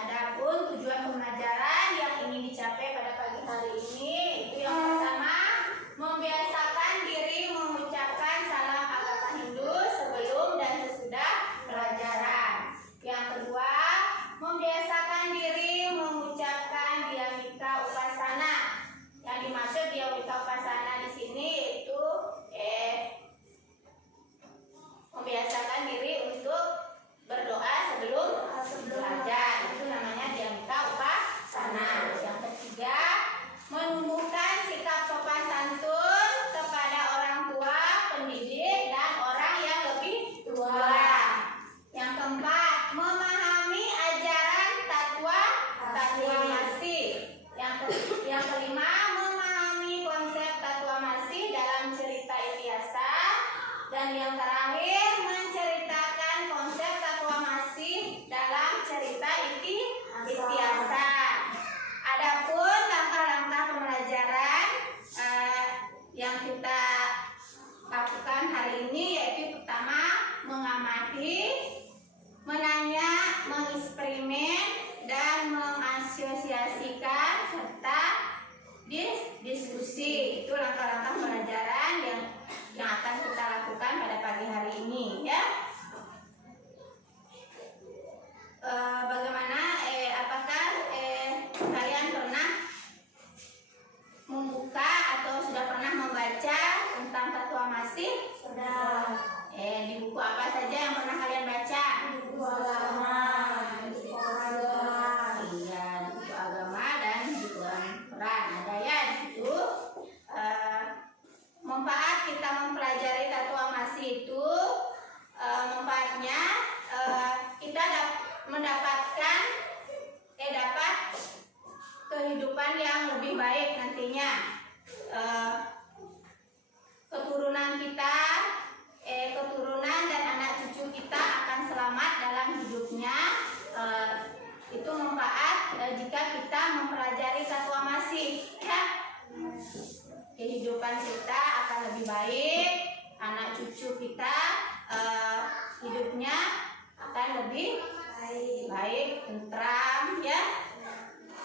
Adapun tujuan pembelajaran yang ingin dicapai pada pagi hari ini itu yang pertama, membiasakan diri mengucapkan salam agama Hindu sebelum dan sesudah pelajaran. Yang kedua, membiasakan diri mengucapkan Dhyamika Upasana. Yang dimaksud Dhyamika Upasana di sini itu membiasakan diri untuk berdoa sebelum belajar. Itu namanya Dhyamika Upasana. Yang ketiga, menumbuhkan sikap sopan santun kepada orang tua, pendidik, dan orang yang lebih tua. Yang keempat, memahami ajaran Tattwa Masih. Yang kelima, memahami konsep Tattwa Masih dalam cerita Ityasa. Dan yang terakhir, menceritakan konsep Tattwa Masih dalam cerita Ityasa. Adapun langkah-langkah pembelajaran yang kita lakukan hari ini yaitu pertama, mengamati, menanya, mengeksperimen, dan mengasosiasikan serta diskusi. Itu langkah-langkah pembelajaran yang akan kita lakukan pada pagi hari ini, ya. Bagaimana? Apakah kalian pernah membuka atau sudah pernah membaca tentang Tattwa Masih? Sudah. Di buku apa saja yang pernah kalian baca? Buku agama, buku agama. Iya, di buku agama dan di buku Quran ada ya di situ. Manfaat kita mempelajari Tattwa Masih itu, manfaatnya kita mendapatkan dapat kehidupan yang lebih baik nantinya. Keturunan kita, keturunan dan anak cucu kita akan selamat dalam hidupnya. Itu manfaat jika kita mempelajari Tattwa Masih, ya. Kehidupan kita akan lebih baik, anak cucu kita hidupnya akan lebih baik, tentram, ya.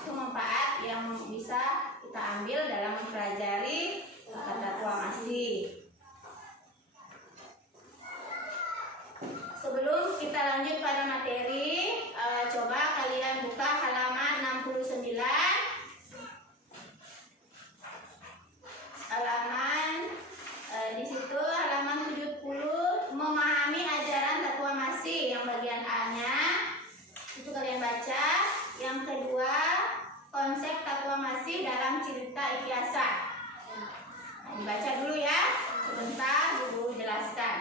Itu manfaat yang bisa kita ambil dalam mempelajari Tattwa Masih. Sebelum kita lanjut pada materi, coba kalian buka halaman 69. Di situ halaman 70, memahami ajaran Tattwa Masih, yang bagian A-nya itu kalian baca. Yang kedua, konsep Tattwa Masih dalam cerita Ityasa. Nah, dibaca dulu ya, sebentar dulu jelaskan.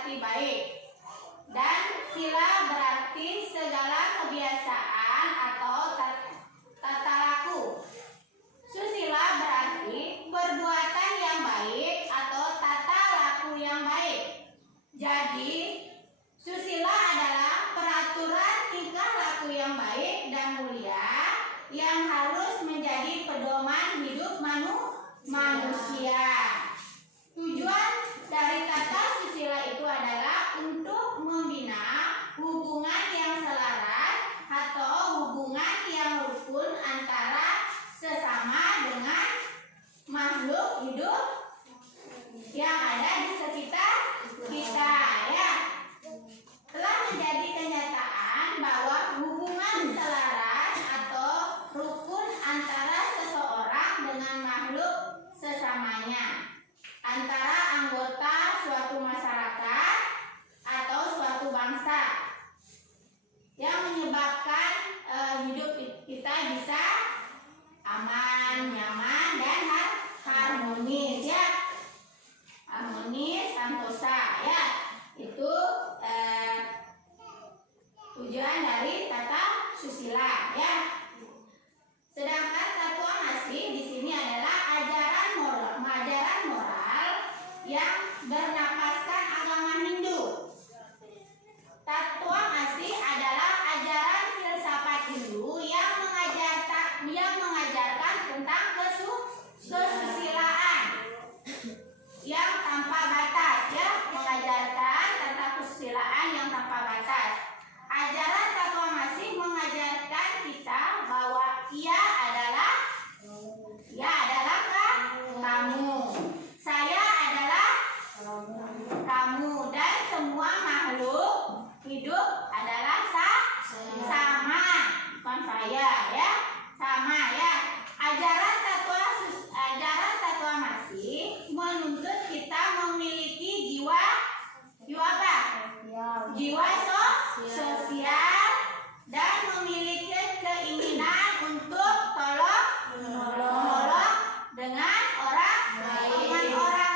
berarti baik. Dan sila berarti segala kebiasaan atau tata laku. Susila berarti perbuatan yang baik atau tata laku yang baik. Jadi susila adalah peraturan tingkah laku yang baik dan mulia yang harus menjadi pedoman hidup manusia. Tujuan dari kata susila itu adalah untuk membina hubungan yang selaras atau hubungan yang rukun antara sesama dengan makhluk hidup yang ada di sekitar kita, ya. Telah menjadi kenyataan bahwa hubungan selaras atau rukun antara seseorang dengan makhluk sesamanya, antara anggota suatu masyarakat atau suatu bangsa, yang menyebabkan hidup kita bisa aman, nyaman, dan harmonis, ya. Harmonis, santosa, ya. Itu tujuan dari kata susila, ya. Sedangkan tatuamasi di sini adalah ajaran moral yang bernapaskan agama Hindu. Tatuamasi adalah ajaran filsafat Hindu yang mengajarkan tentang kesusilaan yang tanpa batas, ya, mengajarkan tentang kesusilaan yang tanpa batas. Ajaran tatuamasi mengajarkan kita bahwa ia adalah kamu, saya adalah kamu, dan semua makhluk hidup adalah sama, bukan saya, ya, sama, ya. Ajaran tatuamasi menuntut kita memiliki jiwa apa? Jiwa sosial dan memiliki keinginan untuk menolong dengan orang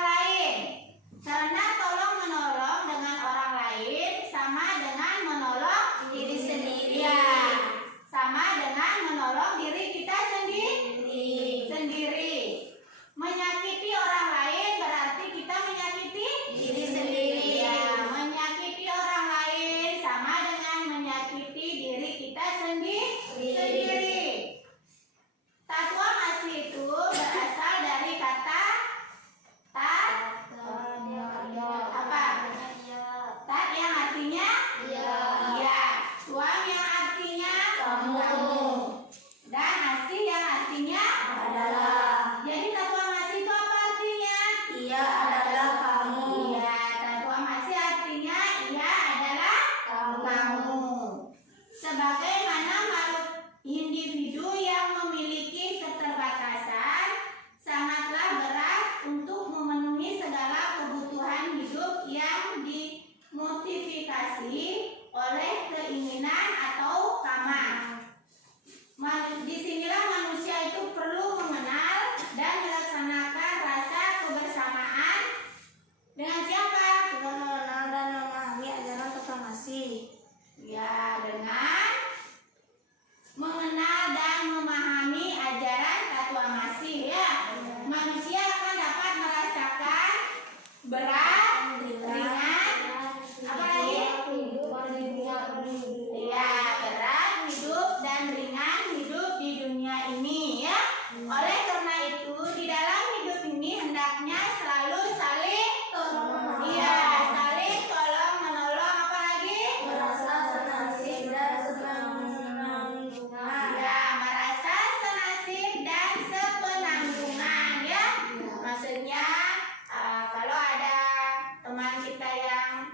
lain. Karena tolong menolong dengan orang lain sama dengan menolong diri sendiri. Ya, sama dengan menolong diri kita sendiri. Menyakiti orang lain berarti kita menyakiti diri sendiri. Ya, menyakiti orang lain sama dengan menyakiti diri kita sendiri. Tatuamasi itu berasal dari kata tat yang artinya iya, tuam yang artinya kamu, dan asi yang artinya adalah. Jadi tatuamasi itu apa artinya? Ia adalah kamu. Iya, tatuamasi artinya ia adalah kamu. Sebagaimana makhluk individu yang memiliki keterbatasan, sangatlah berat untuk memenuhi segala kebutuhan hidup yang dimotivasi oleh keinginan atau kama. Disinilah manusia itu perlu mengenal dan melaksanakan rasa kebersamaan dengan siapa? Dengan mengenal dan memahami ajaran tatuamasi. Ya, dengan mengenal dan memahami ajaran tatuamasi, ya. Manusia akan dapat merasakan berat, ringan, apa lagi? Ya, berat hidup dan ringan hidup di dunia ini, ya. Oleh karena itu di dalam hidup ini hendaknya selalu saling tolong menolong, apa lagi? Merasa senasib dan sepenanggungan. Ya, merasa senasib dan sepenanggungan, ya. Maksudnya kalau ada teman kita yang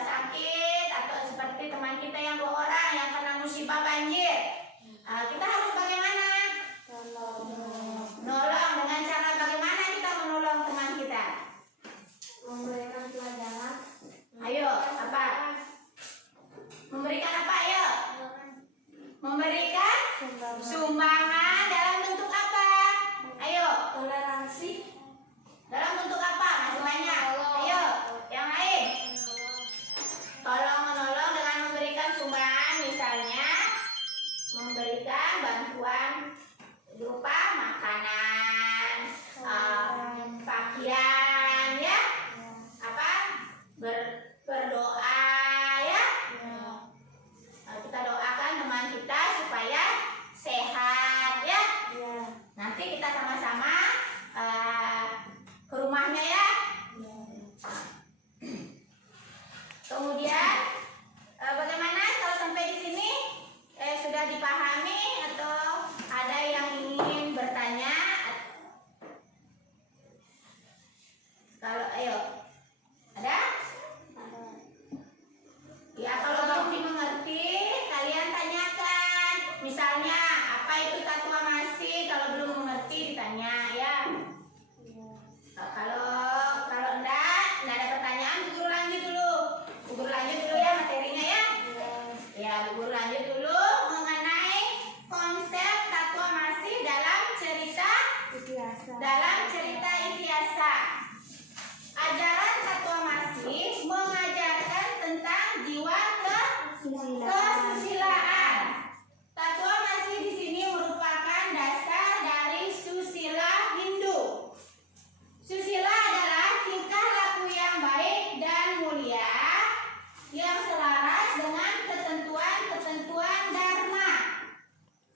sakit, atau seperti teman kita yang 2 orang yang kena musibah banjir, kita harus bagaimana? cerita Itiasa. dalam cerita Ikhtiasa. Ajaran Tatuamasi mengajarkan tentang jiwa kesusilaan. Tatuamasi di sini merupakan dasar dari susila Hindu. Susila adalah tingkah laku yang baik dan mulia yang selaras dengan ketentuan-ketentuan dharma.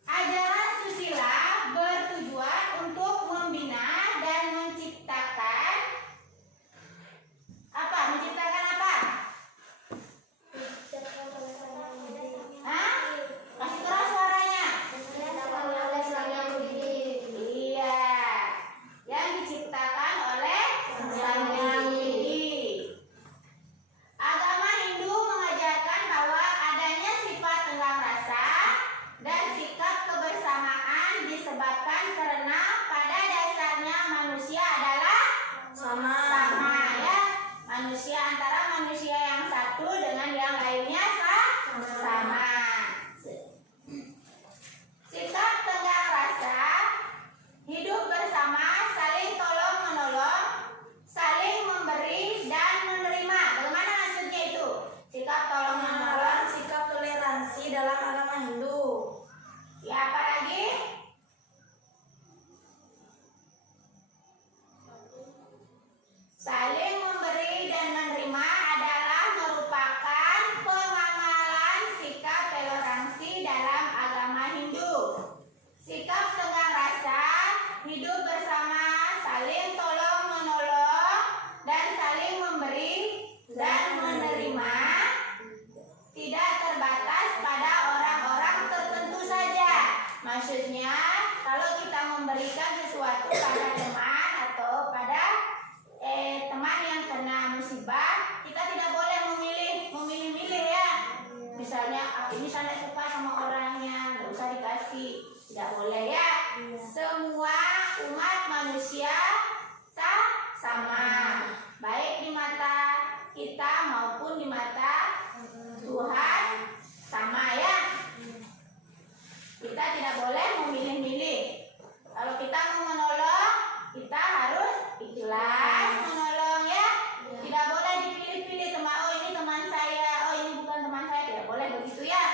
Ajaran susila bertujuan untuk membina dan menciptakan apa? Menciptakan apa? Hah? Kasih keras suaranya. Iya, yang diciptakan oleh Sang Hyang Widi. Agama Hindu mengajarkan bahwa adanya sifat tenggang rasa dan sikap kebersamaan disebabkan karena pada dasarnya manusia adalah sama ya. Manusia antara manusia yang satu dengan yang lainnya sama. Sikap tenggang rasa, hidup bersama, saling tolong menolong, saling memberi dan menerima. Bagaimana maksudnya itu? Sikap tolong menolong, Sikap toleransi dalam agama Hindu. ya apa lagi? Saling memberi dan menerima adalah merupakan pengamalan sikap toleransi dalam agama Hindu. Sikap tenggang rasa, hidup bersama, saling tolong menolong, dan saling memberi dan menerima tidak terbatas pada orang-orang tertentu saja. Maksudnya, kalau kita memberikan sesuatu pada teman atau pada teman yang kena musibah, kita tidak boleh memilih-milih ya. Misalnya, ini saya suka sama orangnya, nggak usah dikasih, tidak boleh ya. Semua umat manusia sama, baik di mata kita maupun di mata Tuhan sama ya. Kita tidak boleh memilih-milih. Kalau kita mau menolong, kita harus ikhlas menolong ya. Tidak boleh dipilih-pilih teman. Oh ini teman saya, oh ini bukan teman saya. Tidak boleh begitu ya.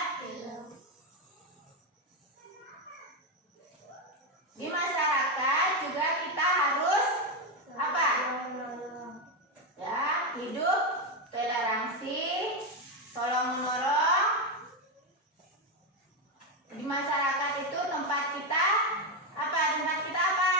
Di masyarakat juga kita harus apa? Ya, hidup toleransi, tolong menolong. Di masyarakat itu tempat kita apa? Tempat kita apa?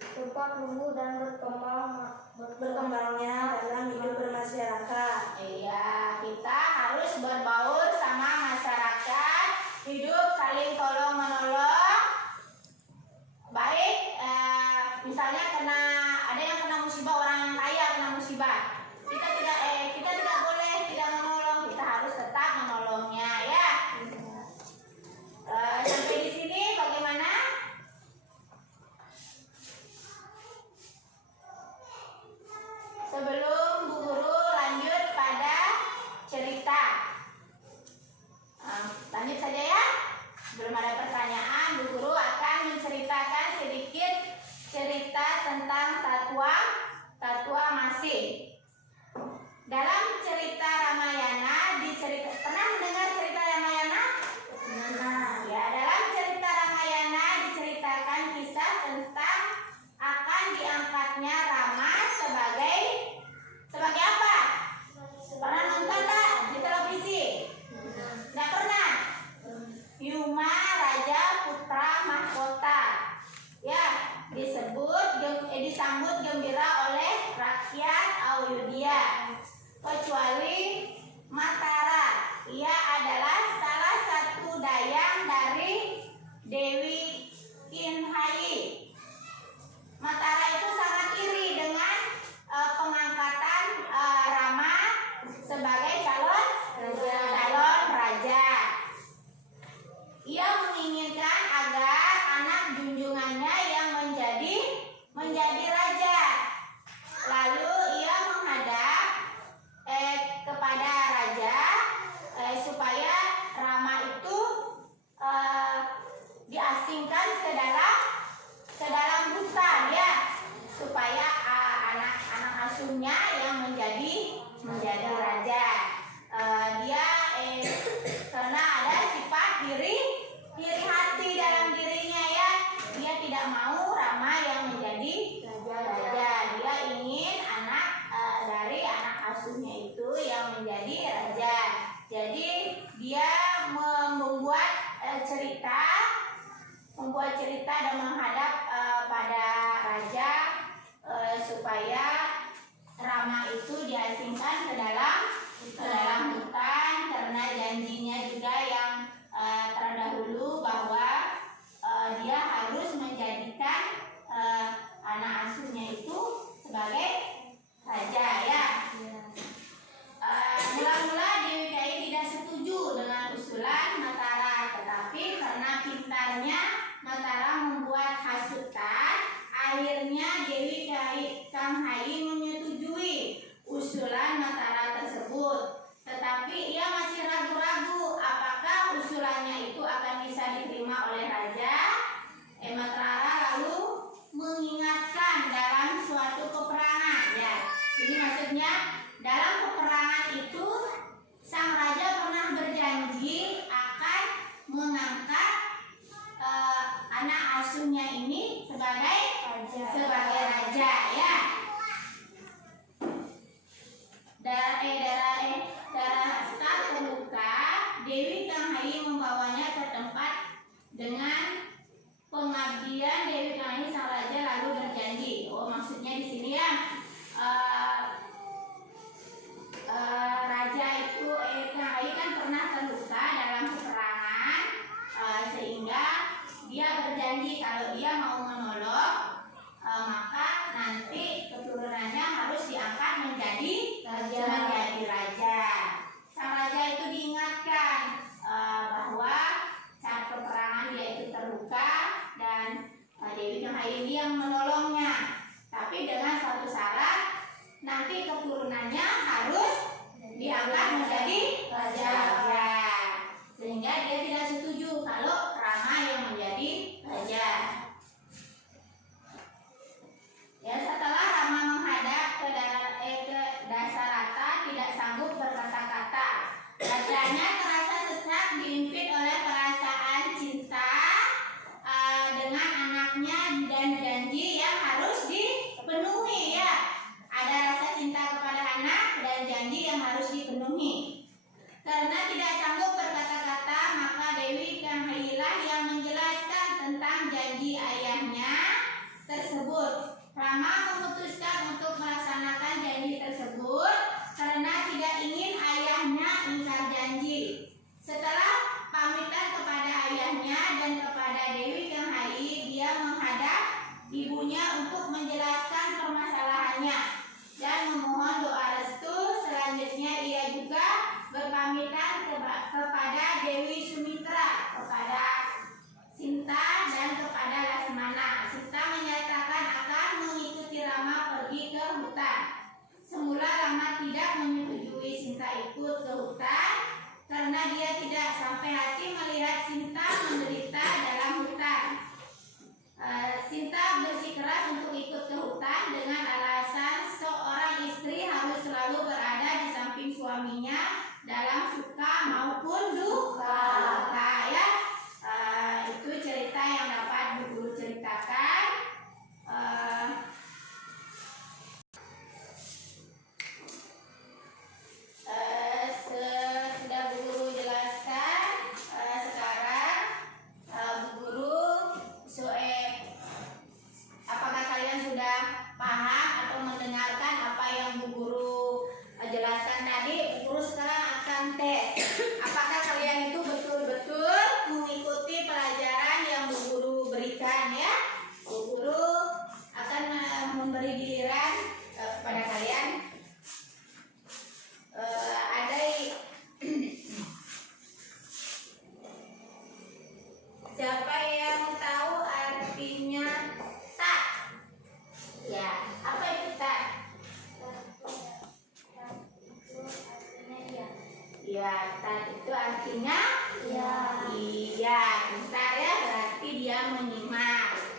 Tempat tumbuh dan berkembangnya dalam hidup bermasyarakat. Iya, kita harus berbaur sama masyarakat, hidup saling tolong menolong. Baik, misalnya ada yang kena musibah, orang yang kaya kena musibah, kita tidak boleh tidak menolong, kita harus tetap menolongnya ya. Sampai di sini bagaimana? Sebelum Bu Guru lanjut pada cerita, lanjut saja ya. Belum ada pertanyaan, Bu Guru akan menceritakan sedikit cerita tentang Tatuamasi. Dalam cerita Ramayana, pernah mendengar cerita Ramayana? Ya, dalam cerita Ramayana diceritakan kisah tentang akan diangkatnya Rama sebagai apa? Pernah nonton tak di televisi? Tidak pernah. Yuma Raja Putra Mahkota. Ya, disambut gembira oleh rakyat Ayodhya. Kecuali Matara. Ia adalah salah satu dayang dari Dewi Kinhayi. Matara itu sangat iri dengan pengangkatan Rama sebagai calon raja. Ia menginginkan agar anak junjungannya yang menjadi raja. Lalu ia menghadap bercerita dan menghadap pada raja supaya Rama itu diasingkan ke dalam hutan karena janjinya juga yang terdahulu bahwa dia harus menjadikan anak asuhnya itu sebagai raja ya. Mula-mula Dewi Kai tidak setuju dengan usulan Matara, tetapi karena pintarnya Matara membuat hasutan, akhirnya Dewi Kang Hai menyetujui usulan Matara tersebut. Tetapi ia masih ragu-ragu apakah usulannya itu akan bisa diterima oleh raja. Matara lalu mengingatkan dalam suatu peperangan ya. Jadi maksudnya dalam peperangan itu sang raja pernah berjanji akan mengangkat anak asuhnya ini sebagai raja ya. Darahasta terluka, Dewi Kang Hai membawanya ke tempat. Dengan pengabdian Dewi Kang Hai sang raja lalu berjanji. Oh, maksudnya di sini ya raja itu Kang Hai kan pernah terluka dalam peperangan, sehingga dia berjanji kalau dia mau menolong maka nanti keturunannya harus diangkat menjadi raja. Sang raja itu diingatkan bahwa saat peperangan dia itu terluka dan Dewi Kang Hai ini yang menolongnya. Tapi dengan satu syarat, nanti keturunannya harus diangkat menjadi raja. Sehingga dia tidak setuju kalau Rama yang menjadi raja. Ya, setelah Rama menghadap ke Dasarata tidak sanggup berkata-kata. Rajanya terasa sesak diimpit oleh perasaan cinta dengan anaknya dan janji yang harus dipenuhi ya. Ada rasa cinta kepada anak dan janji yang harus dipenuhi. Karena tidak sanggup berkata-kata, maka Dewi Kang Hai yang menjelaskan tentang janji ayahnya tersebut. Rama memutuskan untuk melaksanakan janji tersebut karena tidak ingin ayahnya ingkar janji. Setelah pamitan kepada ayahnya dan kepada Dewi Kang Hai, dia menghadap ibunya untuk menjelaskan permasalahannya dan memohon doa restu. Selanjutnya ia juga berpamitan kepada Dewi Sumitra, kepada Sinta dan kepada Lasmana. Sinta menyatakan akan mengikuti Rama pergi ke hutan. Semula Rama tidak menyetujui Sinta ikut ke hutan karena dia tidak sampai hati melihat Sinta menderita dalam hutan. Sinta bersikeras untuk ikut ke hutan dengan alasan seorang istri harus selalu berada di samping suaminya dalam suka maupun duka. Ya, itu cerita yang dapat Bu Guru ceritakan. Sudah Bu Guru jelaskan. Sekarang Bu Guru apakah kalian sudah paham atau mendengarkan apa yang Bu Guru jelaskan tadi? Bu Guru sekarang akan tes. Apakah kalian itu betul-betul mengikuti pelajaran yang Bu Guru berikan ya? Bu Guru akan memberi giliran kepada kalian. Siapa yang tahu artinya tak? Ya, apa itu tak? Ya, tak itu artinya iya. Iya, pintar ya, berarti dia menyimak.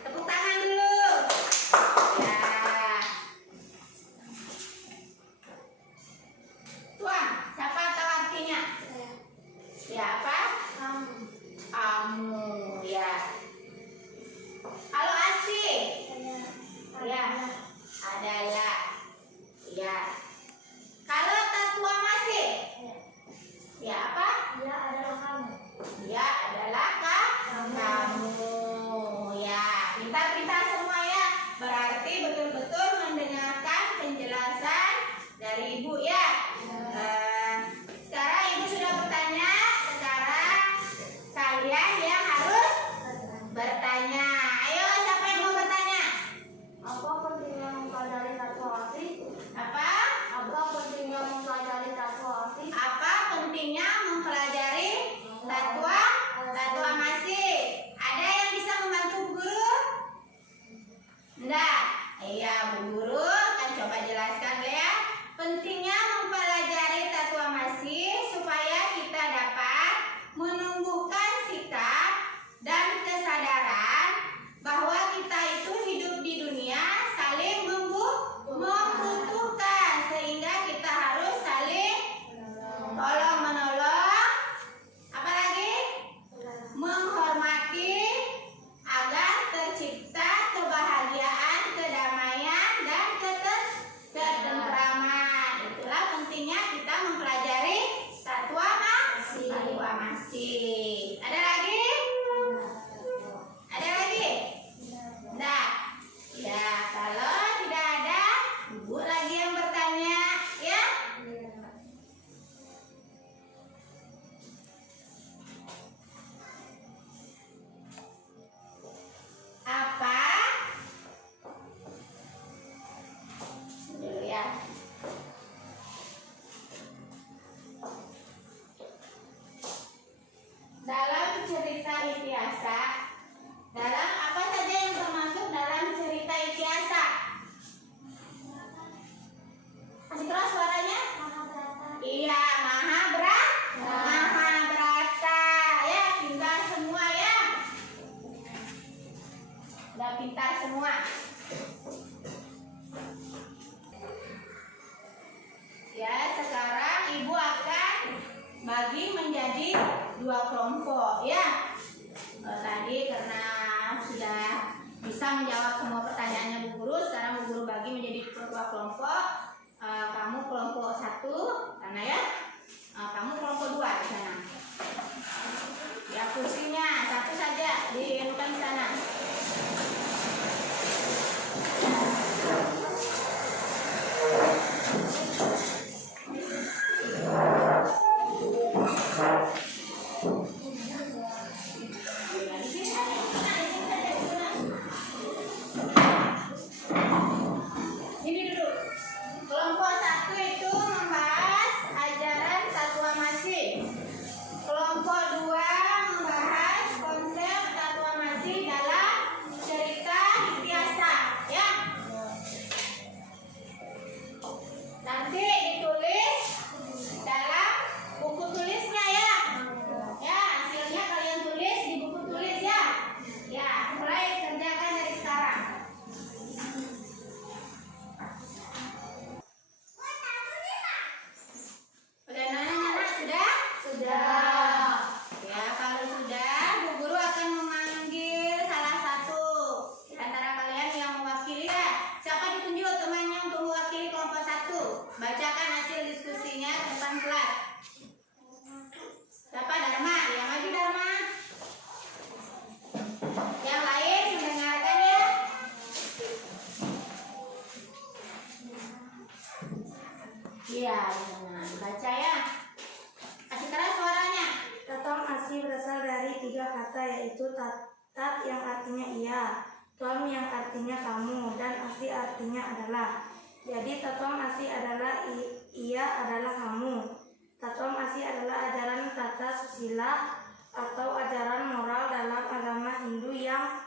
Udah pintar semua. Ya, sekarang Ibu akan bagi menjadi 2 kelompok ya. Tadi karena sudah bisa menjawab semua pertanyaannya Bu Guru, sekarang Bu Guru bagi menjadi 2 kelompok. Kamu kelompok 1 sana ya. Kamu kelompok 2 di sana. Ya, kursinya satu saja dianukan di sana. Ini dulu. Kelompok 1 itu membahas ajaran Satwa Masih. Kelompok 2 membahas konsep Satwa Masih dalam cerita Hitiasa ya. Nanti ditulis dalam buku tulisnya ya. Ya, hasilnya kalian tulis di buku tulis ya. Ya, mulai kerjakan dari sekarang. Udah nanya-nanya sudah? Sudah. Ya, kalau sudah, Bu Guru akan memanggil salah satu di antara kalian yang mewakili ya. Siapa ditunjuk temannya untuk mewakili kelompok 1? Bacakan hasil diskusinya ke depan kelas. Siapa? Dharma. Yang maju Dharma. Yang lain mendengarkan ya. Iya, benar. Baca ya. Kasih keras suaranya. Tatong Asi berasal dari 3 kata, yaitu tat yang artinya iya, tom yang artinya kamu, dan asi artinya adalah. Jadi tatong asi adalah iya adalah kamu. Tatong asi adalah ajaran tata susila atau ajaran moral dalam agama Hindu yang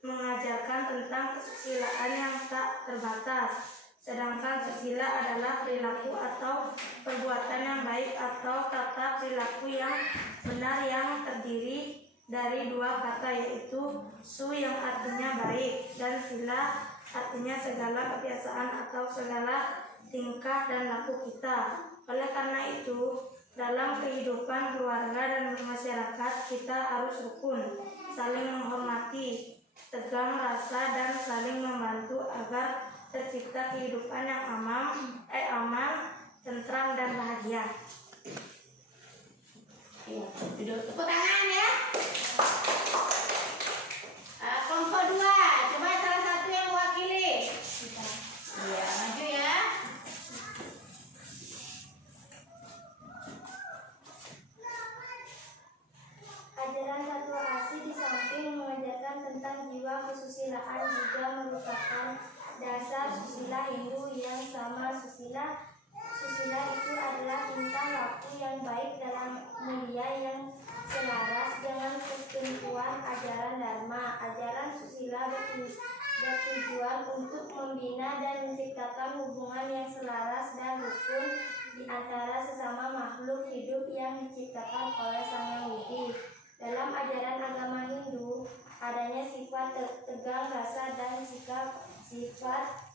mengajarkan tentang kesusilaan yang tak terbatas. Sedangkan susila adalah perilaku atau perbuatan yang baik atau tata perilaku yang benar yang terdiri dari 2 kata, yaitu su yang artinya baik dan sila artinya segala kebiasaan atau segala tingkah dan laku kita. Oleh karena itu, dalam kehidupan keluarga dan bermasyarakat kita harus rukun, saling menghormati, tegang rasa, dan saling membantu agar tercipta kehidupan yang aman, tentram, dan bahagia. Duduk, tepuk tangan ya. Kelompok 2, coba salah satu yang mewakili. Iya, maju ya. Ajaran Satwa Asi di samping mengajarkan tentang jiwa kesusilaan juga merupakan dasar susila Hindu yang sama. Susila itu adalah tingkah laku yang baik dalam mulia yang selaras dengan ketentuan ajaran Dharma. Ajaran susila bertujuan untuk membina dan menciptakan hubungan yang selaras dan rukun di antara sesama makhluk hidup yang diciptakan oleh Sang Yang Widi. Dalam ajaran agama Hindu, adanya sifat tegang rasa dan sifat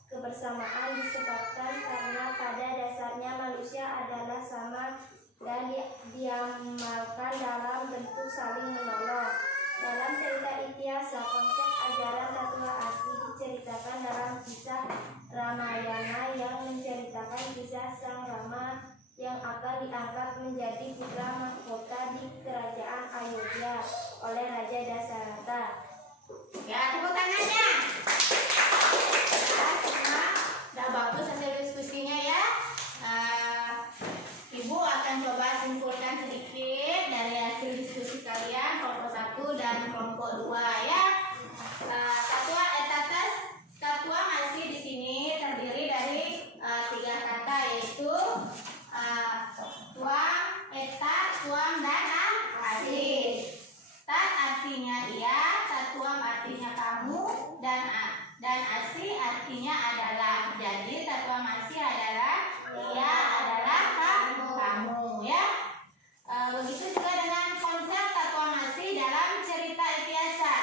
kebersamaan disebabkan karena pada dasarnya manusia adalah sama dan diamalkan dalam bentuk saling menolong. Dalam cerita Hitiasa, konsep ajaran Satwa Asi diceritakan dalam kisah Ramayana yang menceritakan kisah Sang Rama yang akan diangkat menjadi putra mahkota di kerajaan Ayodhya oleh Raja Dasarata. Ya, tepuk tangannya. Udah bagus hasil diskusinya ya. Ibu akan coba simpulkan sedikit dari hasil diskusi kalian kelompok 1 dan kelompok 2 ya. Satwa Masih di sini terdiri dari 3 kata, yaitu tuang, etat, tuang, dan asih. Tat artinya iya, tatuam artinya kamu, dan asih artinya adalah. Jadi tatuam asih adalah iya adalah kamu ya. Begitu juga dengan konsep tatuam asih dalam cerita Hitiasa.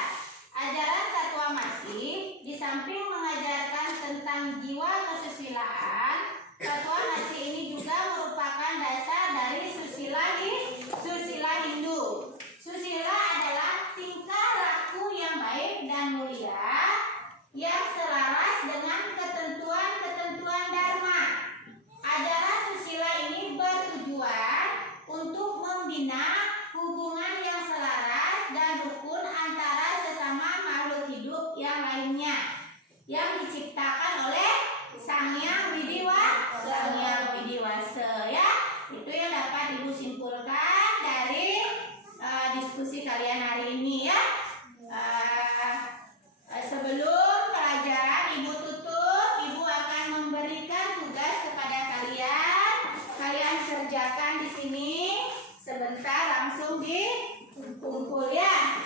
Ajaran tatuam asih Masih, di samping mengajarkan tentang jiwa kesusilaan, Fatwa Masih ini juga merupakan dasar dari susila Hindu. Susila adalah tingkah laku yang baik dan mulia yang selaras dengan ketentuan-ketentuan dharma. Ajaran susila ini bertujuan untuk membina hubungan yang selaras dan rukun antara sesama makhluk hidup yang lainnya yang diciptakan oleh Sang Hyang Widiwasa, ya. Itu yang dapat Ibu simpulkan dari diskusi kalian hari ini, ya. Sebelum pelajaran Ibu tutup, Ibu akan memberikan tugas kepada kalian. Kalian kerjakan di sini sebentar, langsung dikumpul, ya.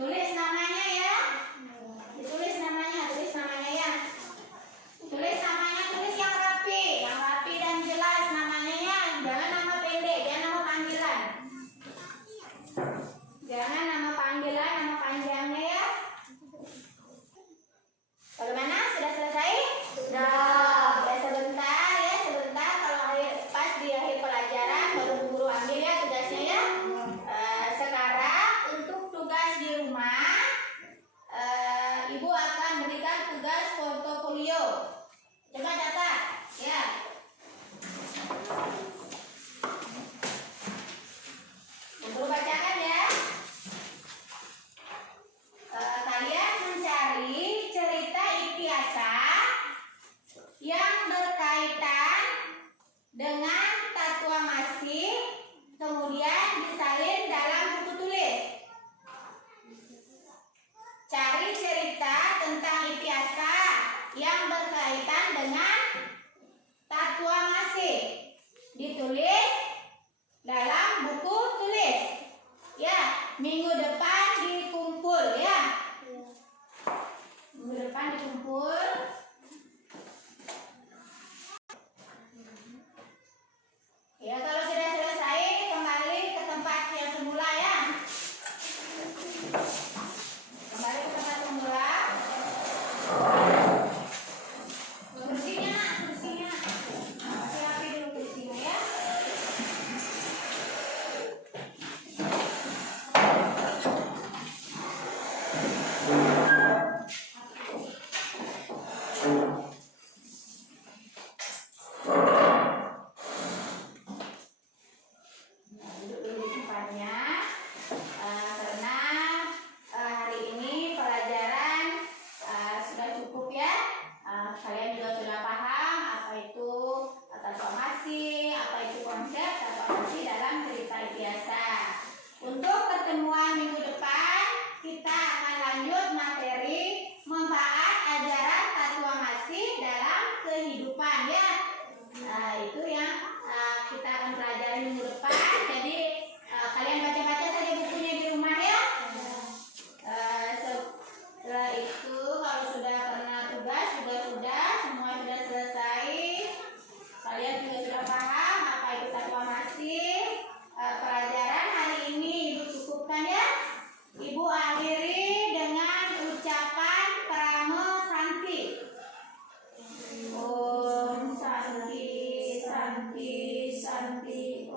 Tulis namanya, ya. Ditulis namanya, ya. Tulis namanya, tulis yang rapi dan jelas namanya, ya. Jangan nama pendek, jangan nama panggilan. Jangan nama panggilan, nama panjangnya, ya. Bagaimana? Sudah selesai? Sudah. Ya, sebentar, ya, sebentar. Kalau pas di akhir pelajaran baru guru ambil, ya, tugasnya, ya. Sekarang untuk tugas di rumah, Ibu akan berikan tugas portofolio. Coba catat, ya. Guru bacakan, ya. Kalian mencari cerita itiasa yang berkaitan dengan Tatwa Masih, kemudian disalin dalam buku tulis. Cari cerita tentang itiasa yang berkaitan dengan Tatwa Masih, ditulis dalam buku tulis, ya. Minggu depan dikumpul, ya. Minggu depan dikumpul. Ya, kalau sudah selesai kembali ke tempat yang semula, ya. Kembali ke tempat semula. Kursinya, kursinya. Rapi dulu kursinya, ya. Duduk dulu di tempatnya. Karena hari ini pelajaran sudah cukup, ya. Kalian juga sudah paham apa itu Tatwa Masih, apa itu konsep Tatwa Masih dalam cerita itiasa. Untuk pertemuan minggu depan, kita akan lanjut materi manfaat ajaran Tatwa Masih dalam kehidupan, ya. Itu yang kita akan pelajari minggu depan. Jadi kalian baca-baca saja bukunya di rumah, ya. Setelah itu kalau sudah pernah tugas sudah semua sudah selesai, kalian juga sudah paham apa itu Tatwa Masih. Pelajaran hari ini Ibu cukupkan, ya. Ibu akhiri dengan ucapan Pramo Santi. Om Santi, Santi, Santi.